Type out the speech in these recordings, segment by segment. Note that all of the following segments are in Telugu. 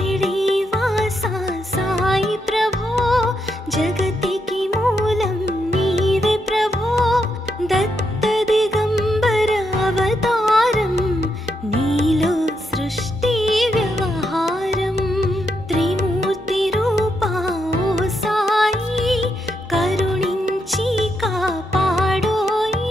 शिरिडीवासा साई प्रभो जगतिकी मूलं नीवे प्रभो दत्त दिगंबर अवतारं नीलो सृष्टि व्यवहारं त्रिमूर्ति रूपा ओ साई करुणिंची कापाडोई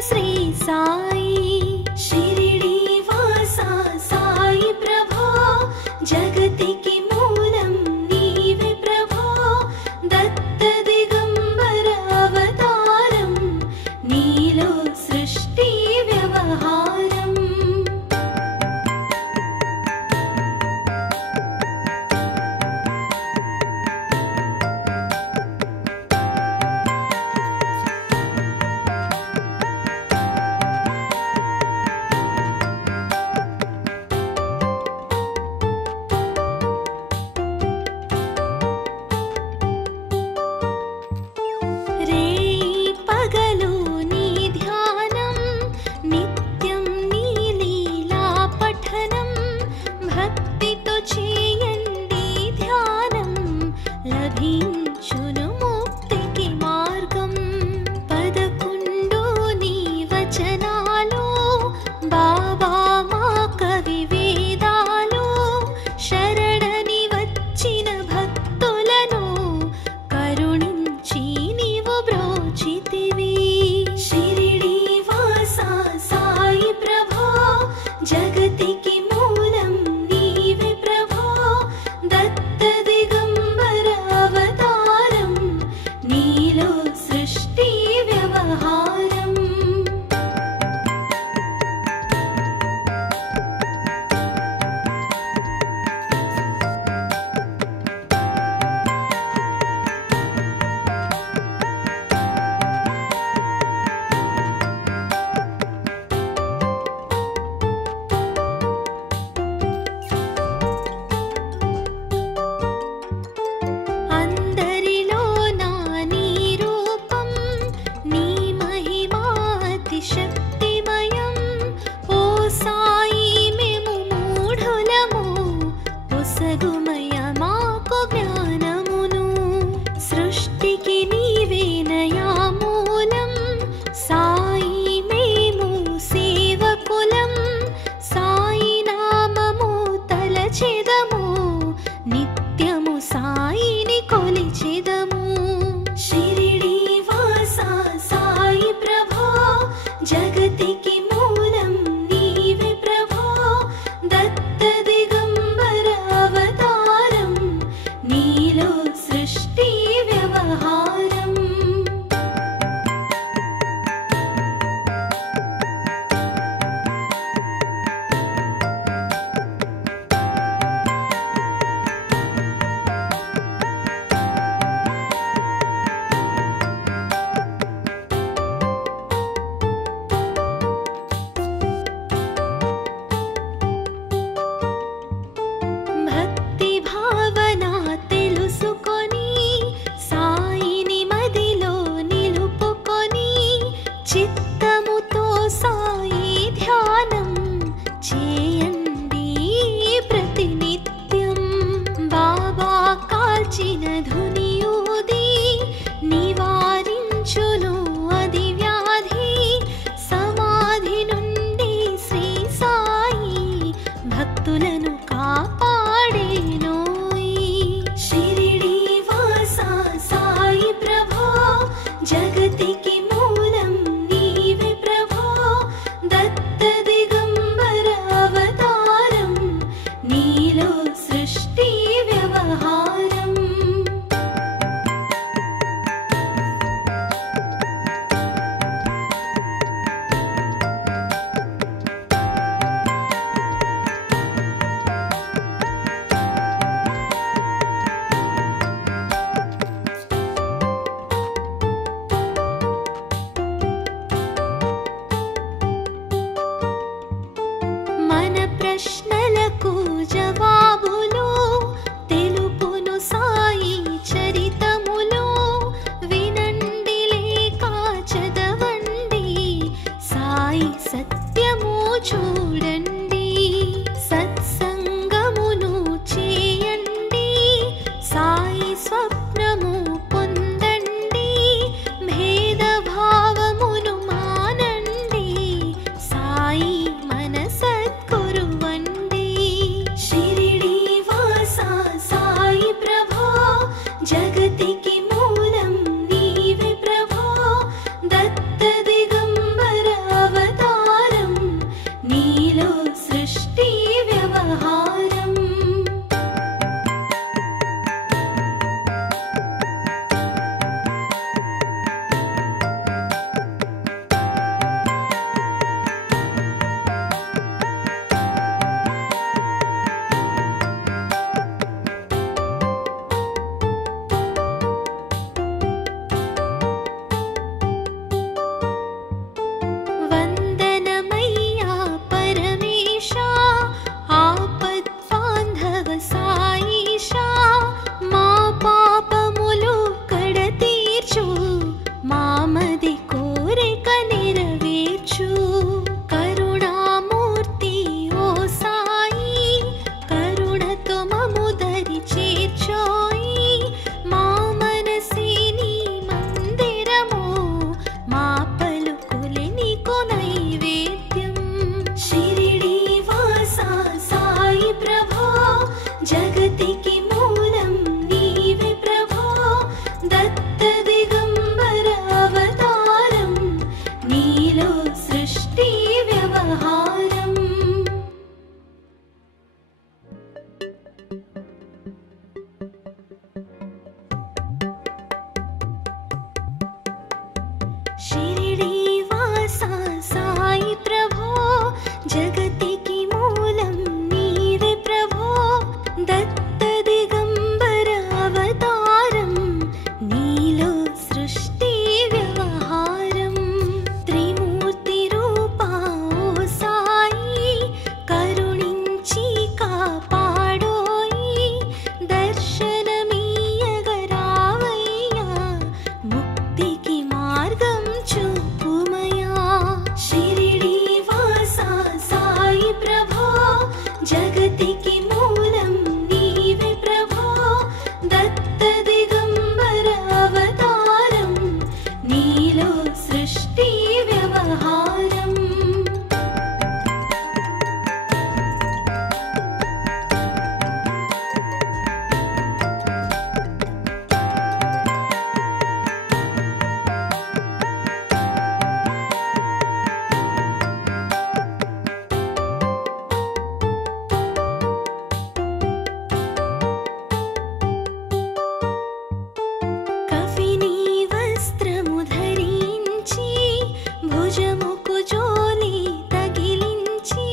శ్రీ సాయి. షిరిడి వాసా సాయి ప్రభో జగతికి మూలం నీవే ప్రభో. దత్త దిగంబర అవతారం నీలో సృష్టి వ్యవహారం. జగతికి మూలం నీవే ప్రభో దత్త దిగంబర జగతికి మూలం నీవే ప్రభో దత్త దిగంబర అవతారం నీలో సృష్టి వ్యవహారం త్రిమూర్తి రూపా ఓ సాయి కరుణించి కాపాడోయి దర్శనమీయగరావయ్యా ముక్తికి మార్గం చూపుమయా షిరిడి వాసా సాయి ప్రభో జగతికి మూలం నీవే ప్రభో దత్త దిగంబర అవతారం నీలో సృష్టి వ్యవహారం కఫినీ వస్త్రము ధరించి భుజముకు జోలి తగిలించి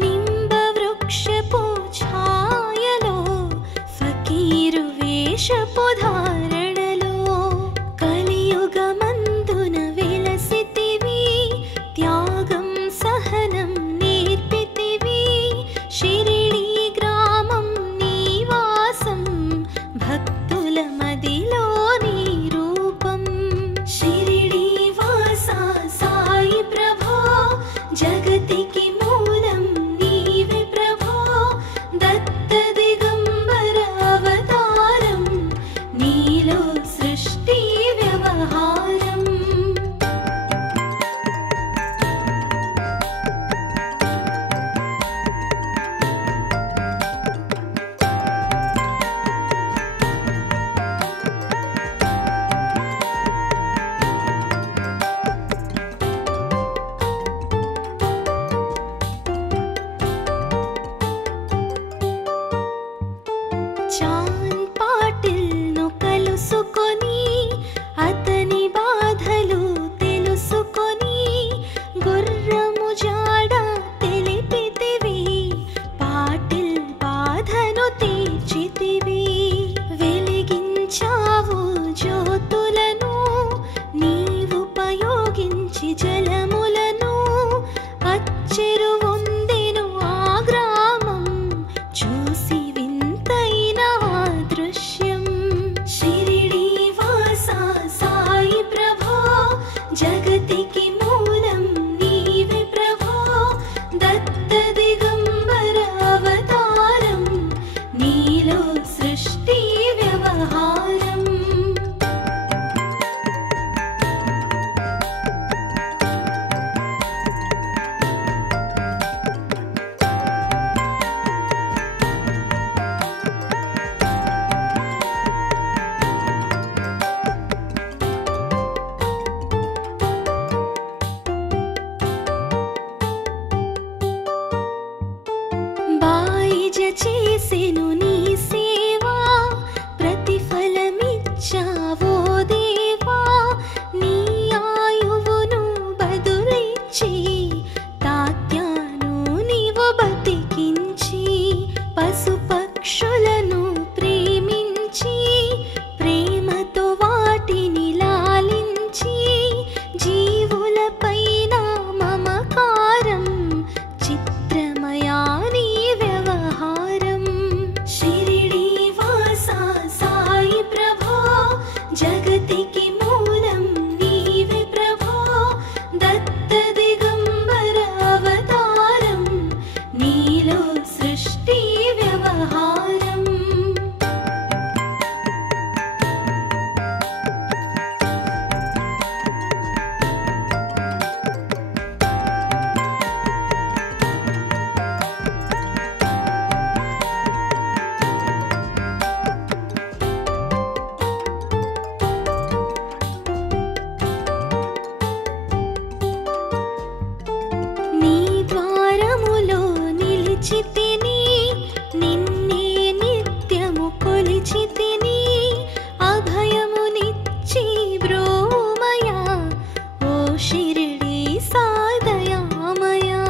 నింబ వృక్షపు ఛాయలో ఫకీరు వేషపు ధారణలో కలియుగమందున వెలసితివి త్యాగం సహనం నేర్పితివి షిరిడి గ్రామం నివాసం భక్తుల మదిలో నీ రూపం షిరిడి వాసా సాయి ప్రభో జగతికి మూలం నీవే ప్రభో దత్త దిగంబర అవతారం నీలో సృష్టి వ్యవహారం చాన్ పాటిల్ను కలుసుకొని అతని బాధలు తెలుసుకొని గుర్రము జాడ తెలిపితివి పాటిల్ బాధను తీర్చితివి వెలిగించావు జ్యోతులను నీవుపయోగించి జలములను అచ్చెరు వందెను ఆ గ్రామం చూసి వింతైన ఆ దృశ్యం షిరిడి వాసా సాయి ప్రభో జగతికి మూలం నీవే ప్రభో దత్త దిగంబర అవతారం నీలో సృష్టి వ్యవహారం బాయిజ చేసెను నీ సేవా ప్రతిఫలమిచ్చావో దేవా నీ ఆయువును బదులిచ్చి తాత్యాను నీవు బతికించి పశుపక్షులను ప్రేమించి ప్రేమతో వాటిని లాలించి జీవులపైన మమకారం చిత్రమయా నీ వ్యవహారం షిరిడి వాసా సాయి ప్రభో జగతికి మూలం నీవే ప్రభో దత్త దిగంబర అవతారం నీలో సృష్టి వ్యవహారం నీ ద్వారములో నిలిచితిని నిన్నే నిత్యము కొలిచితిని అభయమునిచ్చి బ్రోమయా ఓ షిరిడి సాదయామయా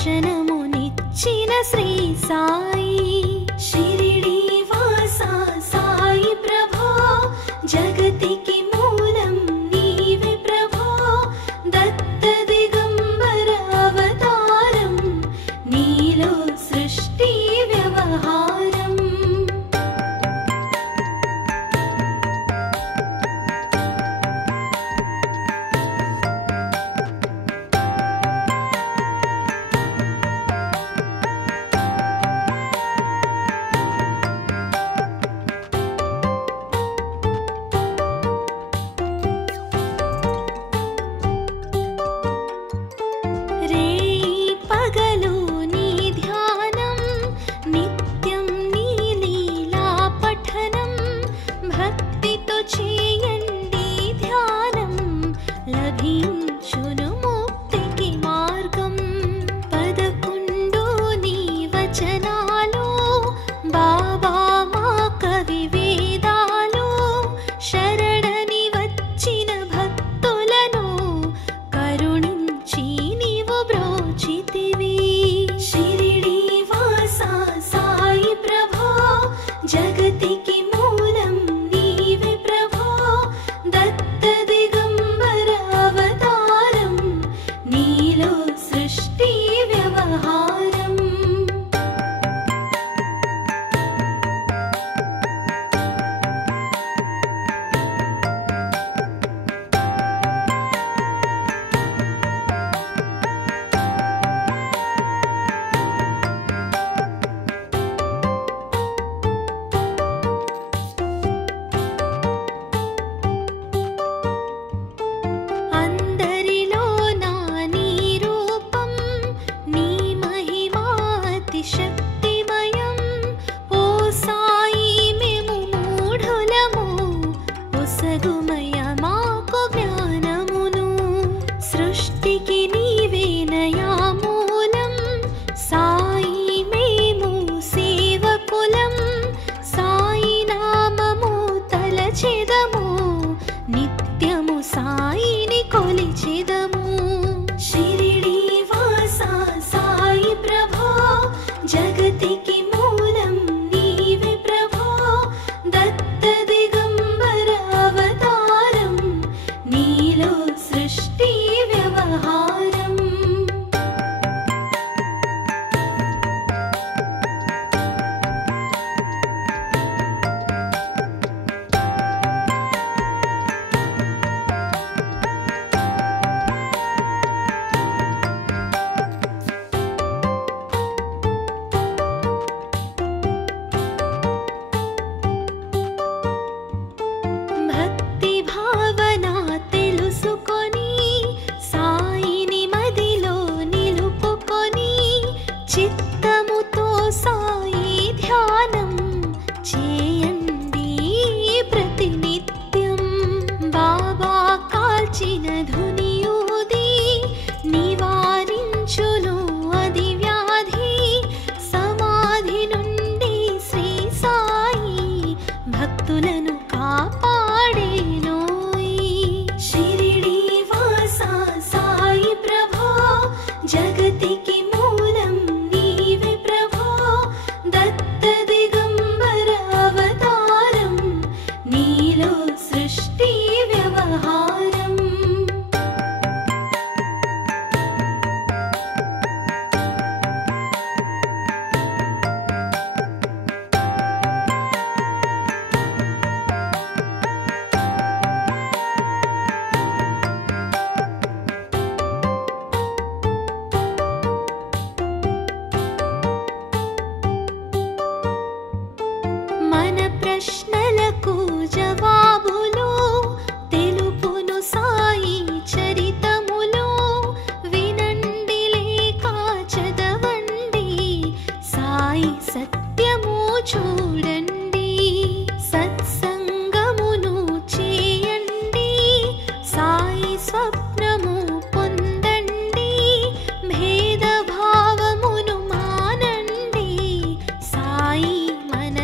దర్శనమునిచ్చిన శ్రీ సాయి షిరిడి వాసా సాయి ప్రభో జగతికి మూలం నీవే ప్రభో దత్త దిగంబర అవతారం నీలో సృష్టి వ్యవహారం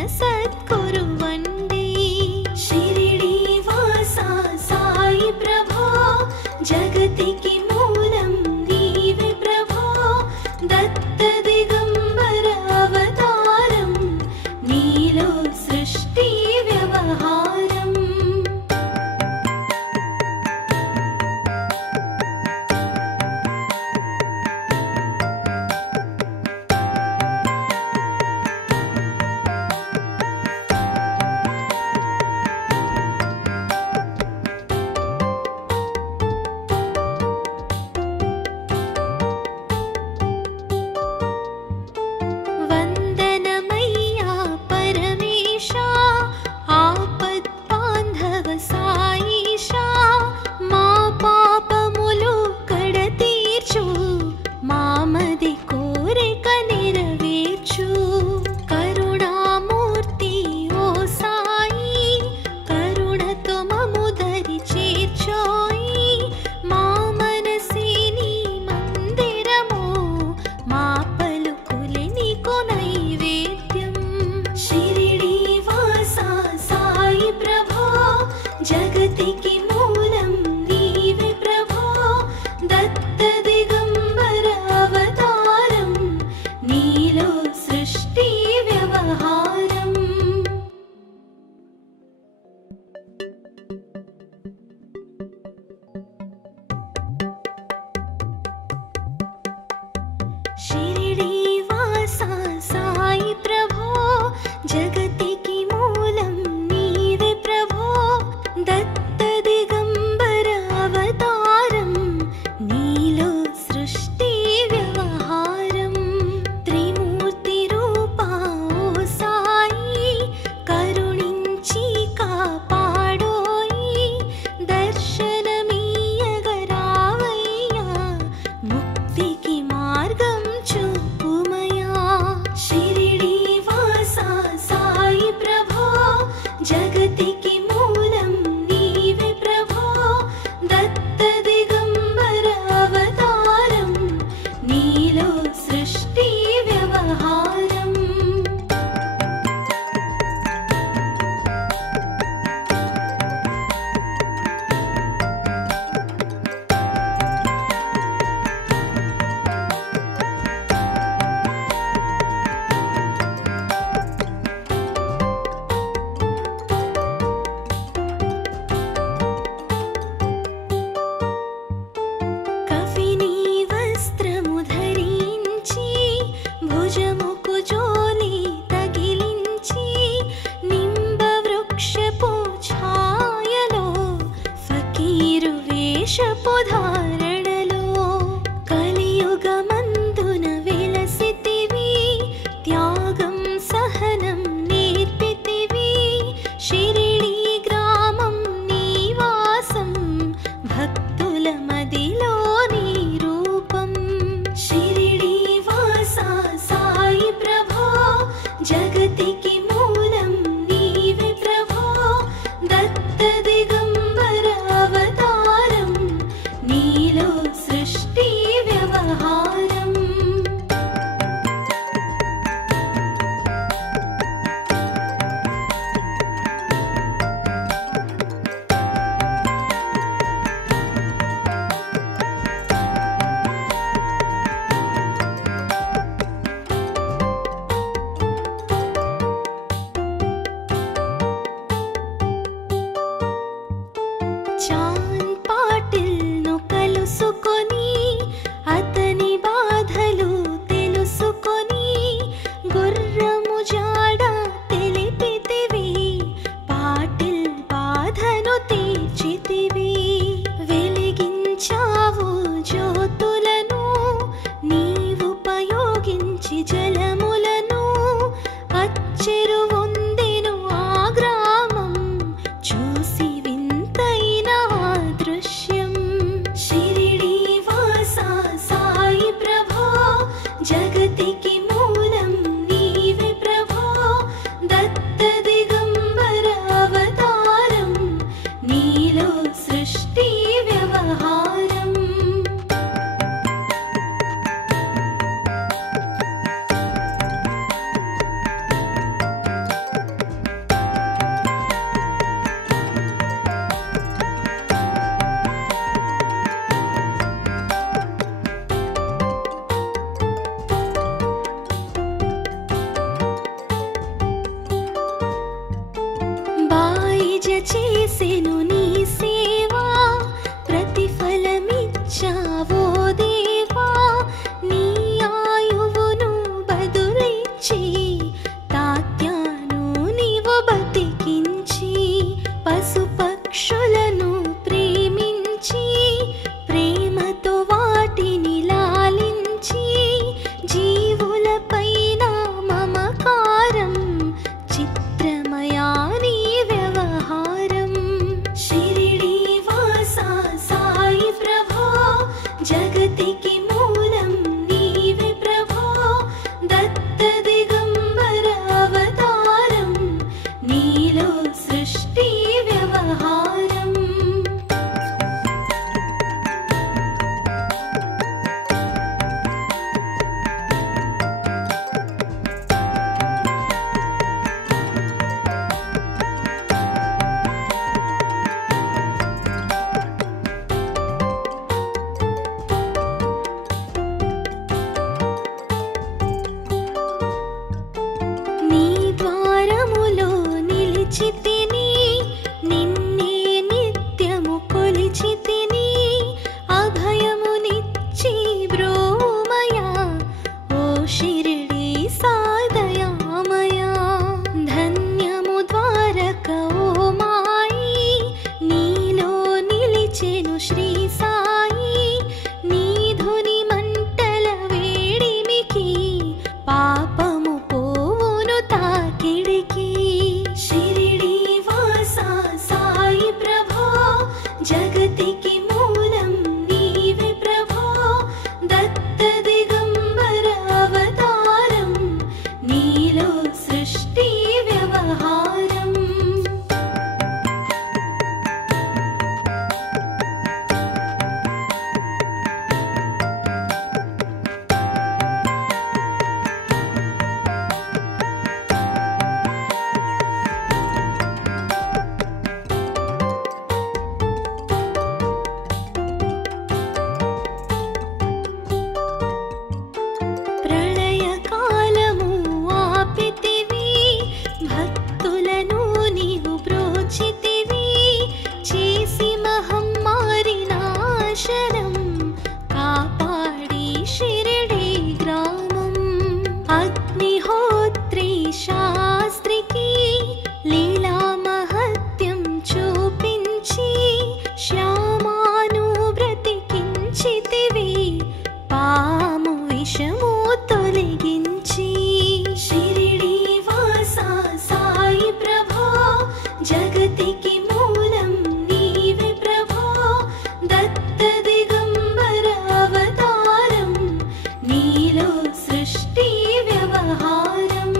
మనసత్కురువన్ शिरिडीवासा साई प्रभो जगतिकी मूलं नीवे प्रभो दत्त दिगंबर अवतारं नीलो सृष्टि व्यवहारं त्रिमूर्ति रूपा ओ साई करुणिंची कापाडोई दर्शनमीयगरावయ్యా मुक्तिकी మార్గం చూపుమయా शिरिडीवासा साई प्रभो जगतिकी मूलं नीवे प्रभो दत्त दिगंबर अवतारं नीलो सृष्टि व्यवहारं కఫినీ వస్త్రము ధరించి భుజముకు జోలి తగిలించి నింబ వృక్షపు ఛాయలో ఫకీరు వేషపు ధారణలో కలియుగమందున వెలసితివి త్యాగం సహనం నేర్పితివి షిరిడీ గ్రామం నివాసం భక్తుల మదిలో నీ రూపం शिरिडीवासा साई प्रभो जगतिकी मूलं नीवे प्रभो दत्त दिगंबर अवतारं नीलो सृष्टि व्यवहारं చాన్ పాటిల్ ను కలుసుకొని అతని కల్మషము తొలగించి షిరిడి వాస సాయి ప్రభో జగతికి మూలం నీవే ప్రభో దత్త దిగంబర అవతారం నీలో సృష్టి వ్యవహారం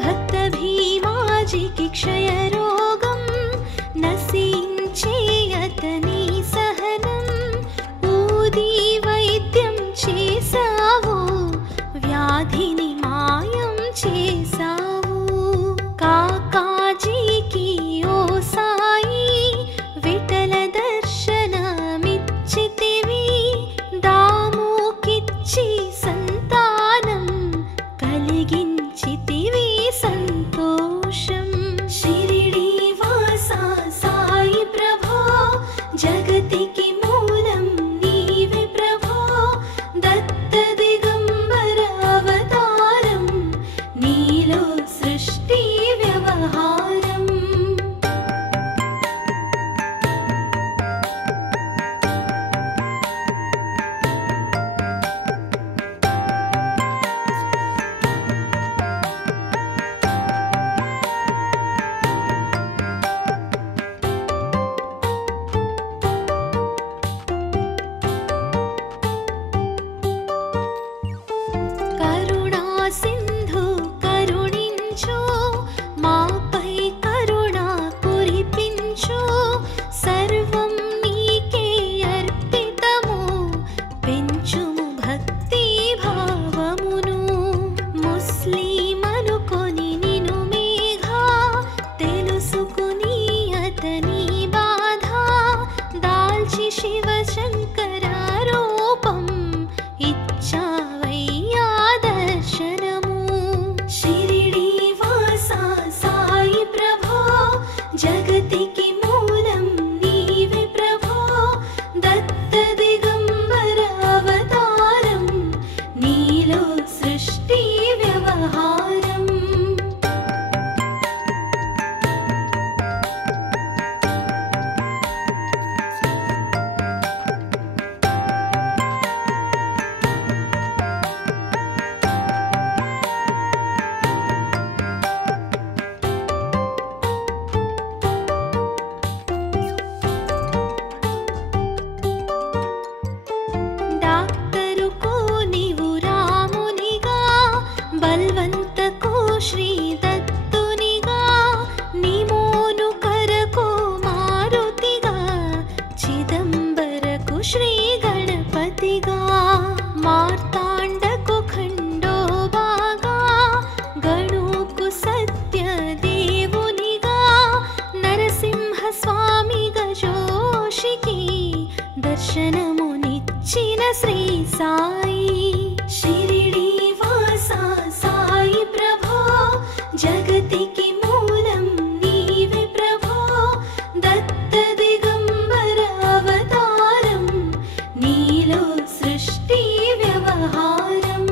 భక్త భీమాజీకి క్షయరోగం నశించే అతని సహనం ఊది వైద్యం చేసావు వ్యాధిని మాయం చేసావు కాకాజీకి ఓ సాయి విఠల దర్శనమిచ్చితివి దాముకిచ్చి సంతానం కలిగించితివి సంతోషం షిరిడి వాస సాయి ప్రభో జగతికి మూలం నీవే ప్రభో దత్త దిగంబర అవతారం నీలో సృష్టి వ్యవహారం కరుణా సింధు కరుణించు మాపై కరుణ కురిపించు సర్వం నీకే అర్పితము పెంచుము భక్తి భావమును ముస్లిం అనుకొని నిను మేఘా తెలుసుకుని అతని బాధ దాల్చి శివ శంకర రూపం ఇచ్చావయ్యా దర్శనము షిరిడి వాస సాయి ప్రభో జగతికి మూలం నీవే ప్రభో దత్త దిగంబర అవతారం నీలో సృష్టి వ్యవహారం డాక్టరుకు నీవు రామునిగా బల్వంతకు శ్రీ దత్తునిగా నిమోను కరకు మారుతిగా చిదంబరకు శ్రీ గణపతిగా మార్తాండకు ఖండోబాగా గణుకు సత్య దేవునిగా నరసింహ స్వామిగా జోషికి దర్శనమునిచ్చిన శ్రీ సాయి షిరిడి వాస సాయి ప్రభో జగతికి మూలం నీవే ప్రభో దత్త దిగంబర అవతారం నీలో సృష్టి వ్యవహారం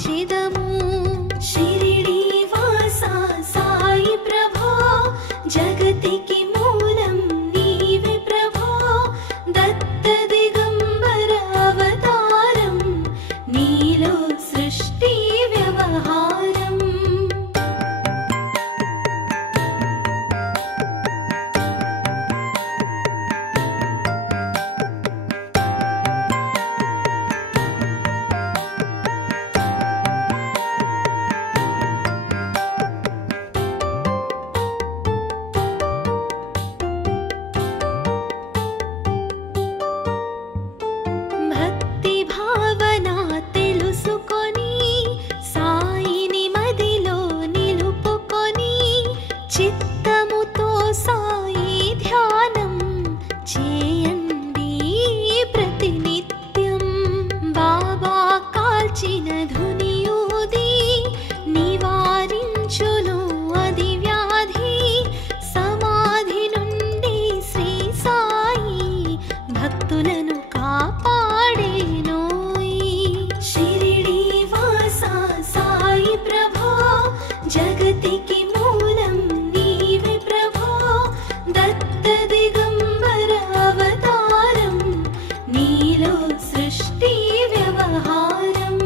కొలిచెదము. షిరిడి వాసా సాయి ప్రభో, జగతికి మూలం నీవే ప్రభో. దత్త దిగంబర అవతారం, నీలో సృష్టి వ్యవహారం. భక్తి భావన తెలుసుకొని, సాయిని మదిలో నిలుపుకొని, చిత్తముతో సాయి ధ్యానం చేయండి ప్రతినిత్యం. బాబా కాల్చిన ధునియూది నివారించును అది వ్యాధి. సమాధి నుండి శ్రీ సాయి భక్తులను కాపాడేనోయ్. షిరిడి వాసా సాయి ప్రభో, జగతికి మూలం నీవే ప్రభో. దత్త దిగంబర అవతారం, నీలో సృష్టి వ్యవహారం.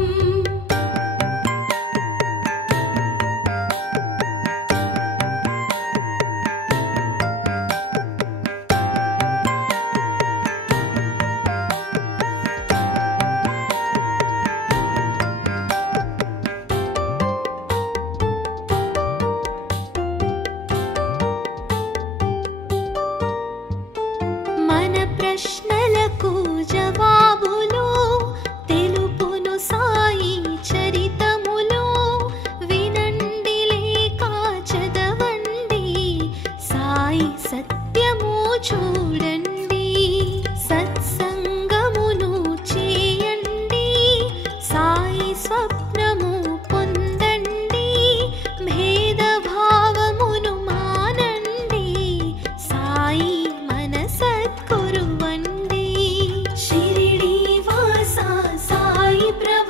మన ప్రశ్నలకు జవాబులు తెలుపును సాయి చరితములు. వినండి లేక చదవండి, సాయి సత్యము చూడండి. సత్సంగమును చేయండి, సాయి స్వప్నము పొందండి. భేదభావమును మానండి, సాయి మన సద్గురువండి. షిరిడి వాసా సాయి ప్రభో,